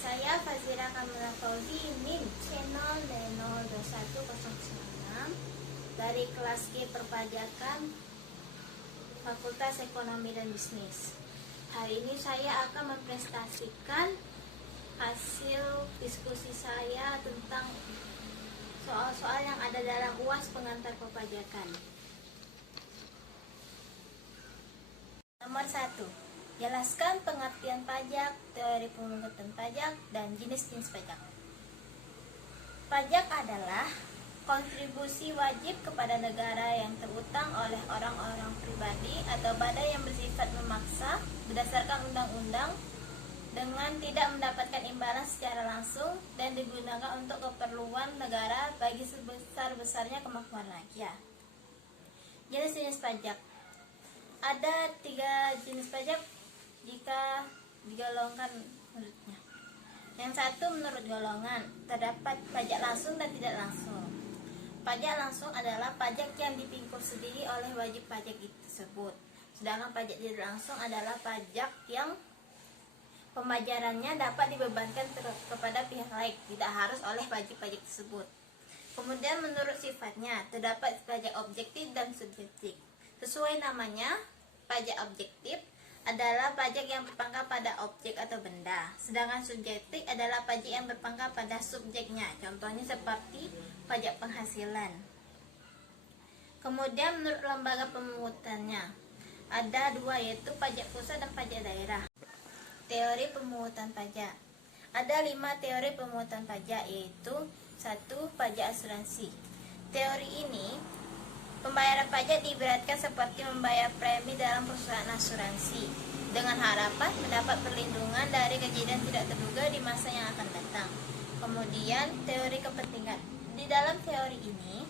saya Fazira Kamila Fauzi, NIM channel 002106 dari kelas G Perpajakan Fakultas Ekonomi dan Bisnis. Hari ini saya akan mempresentasikan hasil diskusi saya tentang soal-soal yang ada dalam UAS pengantar perpajakan. Nomor 1. Jelaskan pengertian pajak, teori pemungutan pajak, dan jenis-jenis pajak. Pajak adalah kontribusi wajib kepada negara yang terutang oleh orang-orang pribadi atau badan yang bersifat memaksa berdasarkan undang-undang dengan tidak mendapatkan imbalan secara langsung dan digunakan untuk keperluan negara bagi sebesar-besarnya kemampuan rakyat. Jenis-jenis pajak. Ada 3 jenis pajak jika digolongkan menurutnya. Yang satu menurut golongan, terdapat pajak langsung dan tidak langsung. Pajak langsung adalah pajak yang dipikul sendiri oleh wajib pajak tersebut. Sedangkan pajak tidak langsung adalah pajak yang pembayarannya dapat dibebankan kepada pihak lain, tidak harus oleh wajib pajak tersebut. Kemudian menurut sifatnya, terdapat pajak objektif dan subjektif. Sesuai namanya, pajak objektif adalah pajak yang berpangkal pada objek atau benda, sedangkan subjektif adalah pajak yang berpangkal pada subjeknya, contohnya seperti pajak penghasilan. Kemudian menurut lembaga pemungutannya, ada 2, yaitu pajak pusat dan pajak daerah. Teori pemungutan pajak. Ada 5 teori pemungutan pajak, yaitu 1. Pajak asuransi. Teori ini, pembayaran pajak diibaratkan seperti membayar premi dalam perusahaan asuransi dengan harapan mendapat perlindungan dari kejadian tidak terduga di masa yang akan datang. Kemudian teori kepentingan. Di dalam teori ini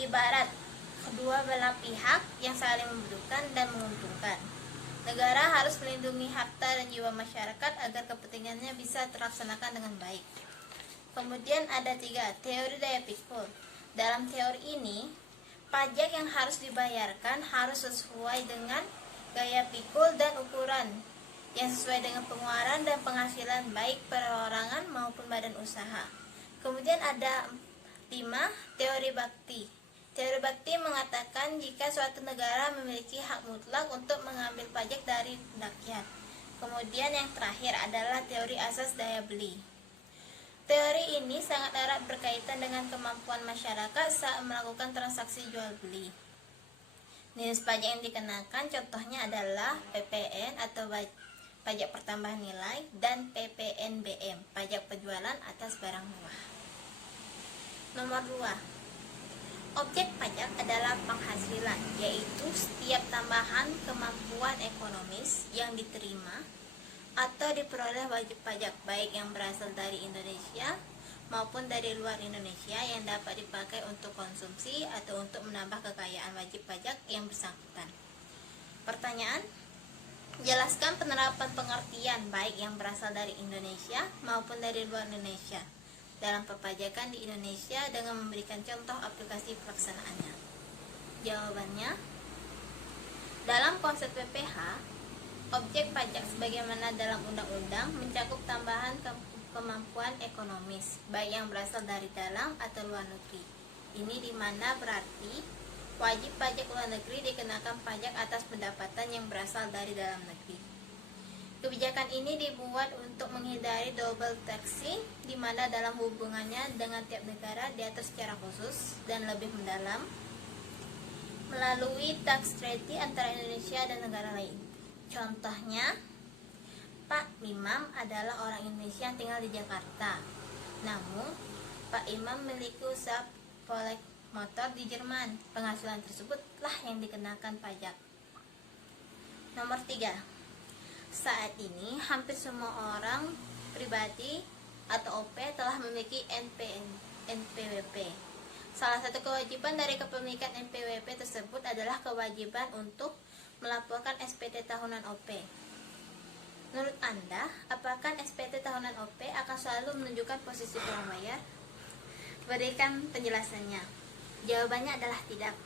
ibarat kedua belah pihak yang saling membutuhkan dan menguntungkan. Negara harus melindungi harta dan jiwa masyarakat agar kepentingannya bisa terlaksanakan dengan baik. Kemudian ada 3 teori daya pikul. Dalam teori ini, pajak yang harus dibayarkan harus sesuai dengan gaya pikul dan ukuran yang sesuai dengan pengeluaran dan penghasilan baik perorangan maupun badan usaha. Kemudian ada 5 teori bakti. Teori bakti mengatakan jika suatu negara memiliki hak mutlak untuk mengambil pajak dari rakyat. Kemudian yang terakhir adalah teori asas daya beli. Teori ini sangat erat berkaitan dengan kemampuan masyarakat saat melakukan transaksi jual beli. Jenis pajak yang dikenakan contohnya adalah PPN atau pajak pertambahan nilai dan PPNBM, pajak penjualan atas barang mewah. Nomor 2. Objek pajak adalah penghasilan, yaitu setiap tambahan kemampuan ekonomis yang diterima atau diperoleh wajib pajak baik yang berasal dari Indonesia maupun dari luar Indonesia yang dapat dipakai untuk konsumsi atau untuk menambah kekayaan wajib pajak yang bersangkutan. Pertanyaan: jelaskan penerapan pengertian baik yang berasal dari Indonesia maupun dari luar Indonesia dalam perpajakan di Indonesia dengan memberikan contoh aplikasi pelaksanaannya. Jawabannya, dalam konsep PPh, objek pajak sebagaimana dalam undang-undang mencakup tambahan kemampuan ekonomis baik yang berasal dari dalam atau luar negeri. Ini dimana berarti wajib pajak luar negeri dikenakan pajak atas pendapatan yang berasal dari dalam negeri. Kebijakan ini dibuat untuk menghindari double taxing, di mana dalam hubungannya dengan tiap negara diatur secara khusus dan lebih mendalam melalui tax treaty antara Indonesia dan negara lain. Contohnya, Pak Imam adalah orang Indonesia yang tinggal di Jakarta. Namun, Pak Imam memiliki usaha kolek motor di Jerman. Penghasilan tersebutlah yang dikenakan pajak. Nomor 3. Saat ini, hampir semua orang pribadi atau OP telah memiliki NPWP. Salah satu kewajiban dari kepemilikan NPWP tersebut adalah kewajiban untuk melaporkan SPT tahunan OP. Menurut Anda, apakah SPT tahunan OP akan selalu menunjukkan posisi pembayar? Berikan penjelasannya. Jawabannya adalah tidak.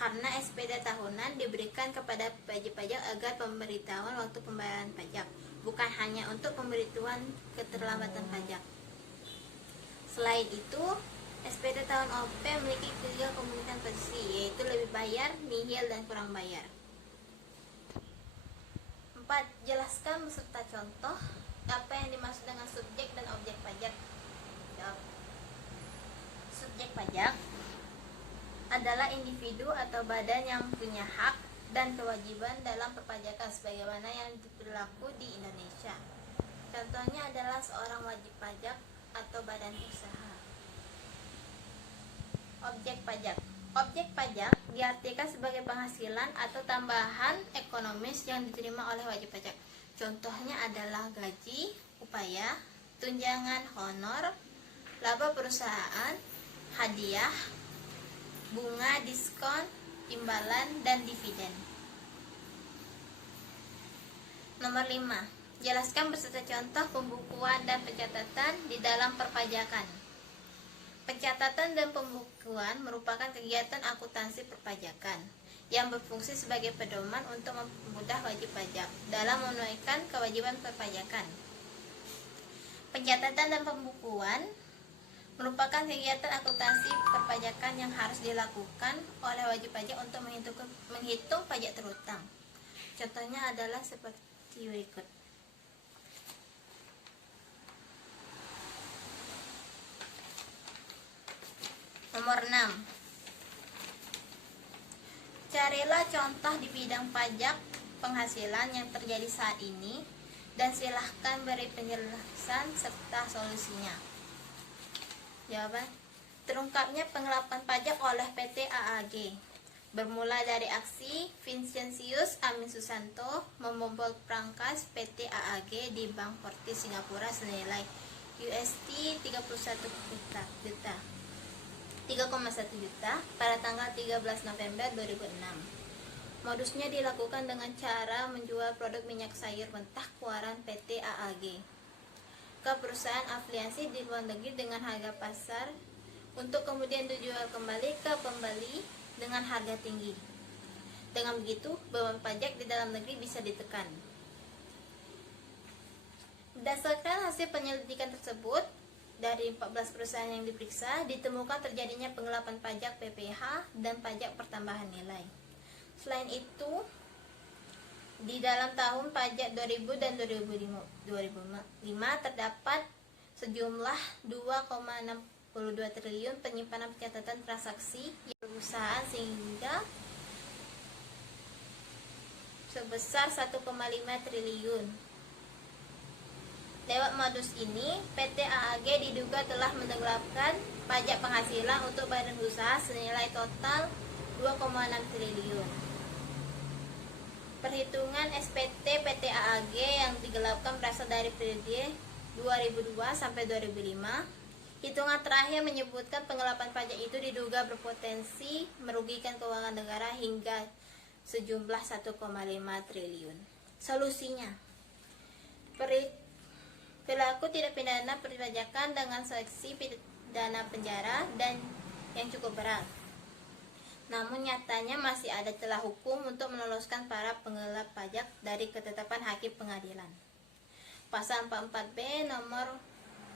karena SPT tahunan diberikan kepada wajib pajak agar pemberitahuan waktu pembayaran pajak. bukan hanya untuk pemberitahuan keterlambatan pajak. Selain itu, SPT tahun OP memiliki 3 kemungkinan posisi, yaitu lebih bayar, nihil, dan kurang bayar. 4. Jelaskan beserta contoh apa yang dimaksud dengan subjek dan objek pajak. Jawab. Subjek pajak adalah individu atau badan yang punya hak dan kewajiban dalam perpajakan sebagaimana yang berlaku di Indonesia. Contohnya adalah seorang wajib pajak atau badan usaha. Objek pajak. Objek pajak diartikan sebagai penghasilan atau tambahan ekonomis yang diterima oleh wajib pajak. Contohnya adalah gaji, upaya, tunjangan honor, laba perusahaan, hadiah, bunga, diskon, imbalan, dan dividen. Nomor 5. Jelaskan beserta contoh pembukuan dan pencatatan di dalam perpajakan. Pencatatan dan pembukuan merupakan kegiatan akuntansi perpajakan yang berfungsi sebagai pedoman untuk mempermudah wajib pajak dalam menunaikan kewajiban perpajakan. Pencatatan dan pembukuan merupakan kegiatan akuntansi perpajakan yang harus dilakukan oleh wajib pajak untuk menghitung pajak terutang. Contohnya adalah seperti berikut. Nomor 6. Carilah contoh di bidang pajak penghasilan yang terjadi saat ini dan silahkan beri penjelasan serta solusinya. Jawaban: terungkapnya penggelapan pajak oleh PT AAG bermula dari aksi Vincentius Amin Susanto membobol brankas PT AAG di Bank Fortis Singapura senilai USD 3,1 juta pada tanggal 13 November 2006. Modusnya dilakukan dengan cara menjual produk minyak sayur mentah keluaran PT AAG ke perusahaan afiliasi di luar negeri dengan harga pasar untuk kemudian dijual kembali ke pembeli dengan harga tinggi. Dengan begitu, beban pajak di dalam negeri bisa ditekan. Berdasarkan hasil penyelidikan tersebut, dari 14 perusahaan yang diperiksa, ditemukan terjadinya penggelapan pajak PPH dan pajak pertambahan nilai. Selain itu, di dalam tahun pajak 2000 dan 2005 terdapat sejumlah 2,62 triliun penyimpanan pencatatan transaksi yang perusahaan sehingga sebesar 1,5 triliun. Lewat modus ini, PT AAG diduga telah menenggelamkan pajak penghasilan untuk badan usaha senilai total 2,6 triliun. Perhitungan SPT PT AAG yang digelapkan berasal dari periode 2002 sampai 2005. Hitungan terakhir menyebutkan penggelapan pajak itu diduga berpotensi merugikan keuangan negara hingga sejumlah 1,5 triliun. Solusinya: pelaku tidak pidana perpajakan dengan sanksi pidana penjara dan yang cukup berat. Namun nyatanya masih ada celah hukum untuk meloloskan para penggelap pajak dari ketetapan hakim pengadilan. Pasal 44B nomor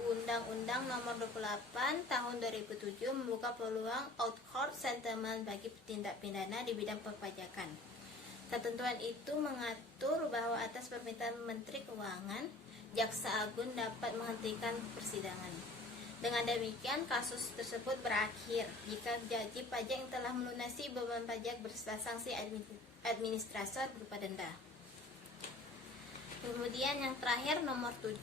Undang-Undang nomor 28 tahun 2007 membuka peluang out court settlement bagi tindak pidana di bidang perpajakan. Ketentuan itu mengatur bahwa atas permintaan Menteri Keuangan, Jaksa Agung dapat menghentikan persidangan. Dengan demikian, kasus tersebut berakhir jika janji pajak yang telah melunasi beban pajak beserta sanksi administrator berupa denda. Kemudian yang terakhir, nomor 7.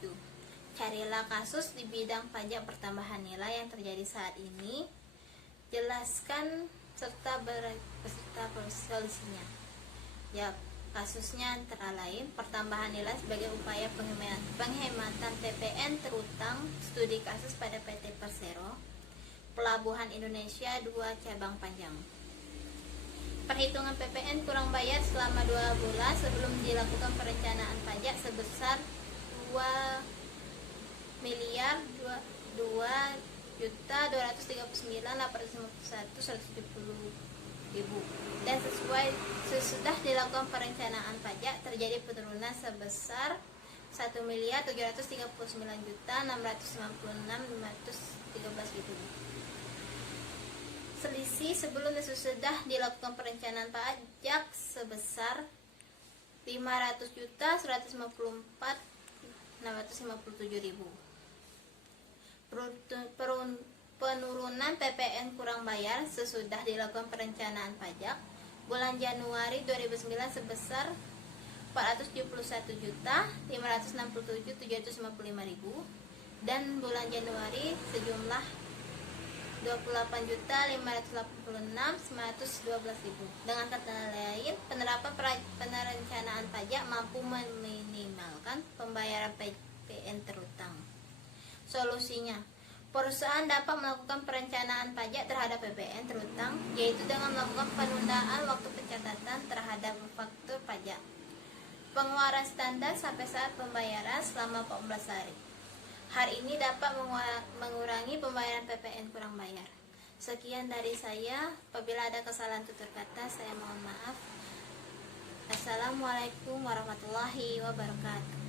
Carilah kasus di bidang pajak pertambahan nilai yang terjadi saat ini. Jelaskan serta solusinya. Ya, kasusnya antara lain pertambahan nilai sebagai upaya penghematan TPN terutang, studi kasus pada PT Persero, Pelabuhan Indonesia 2 cabang Panjang. Perhitungan PPN kurang bayar selama 2 bulan sebelum dilakukan perencanaan pajak sebesar 2.239.851.170.000 dan sesudah dilakukan perencanaan pajak terjadi penurunan sebesar 1.739.656.513 Selisih sebelum dan sesudah dilakukan perencanaan pajak sebesar 500.154.657.000. Penurunan PPN kurang bayar sesudah dilakukan perencanaan pajak bulan Januari 2009 sebesar 471.567.755.000 dan bulan Januari sejumlah 28.586.912.000. Dengan kata lain, penerapan perencanaan pajak mampu meminimalkan pembayaran PPN terutang. Solusinya, perusahaan dapat melakukan perencanaan pajak terhadap PPN terutang, yaitu dengan melakukan penundaan waktu pencatatan terhadap faktur pajak, pengeluaran standar sampai saat pembayaran selama 14 hari. Hal ini dapat mengurangi pembayaran PPN kurang bayar. Sekian dari saya. Apabila ada kesalahan tutur kata, saya mohon maaf. Assalamualaikum warahmatullahi wabarakatuh.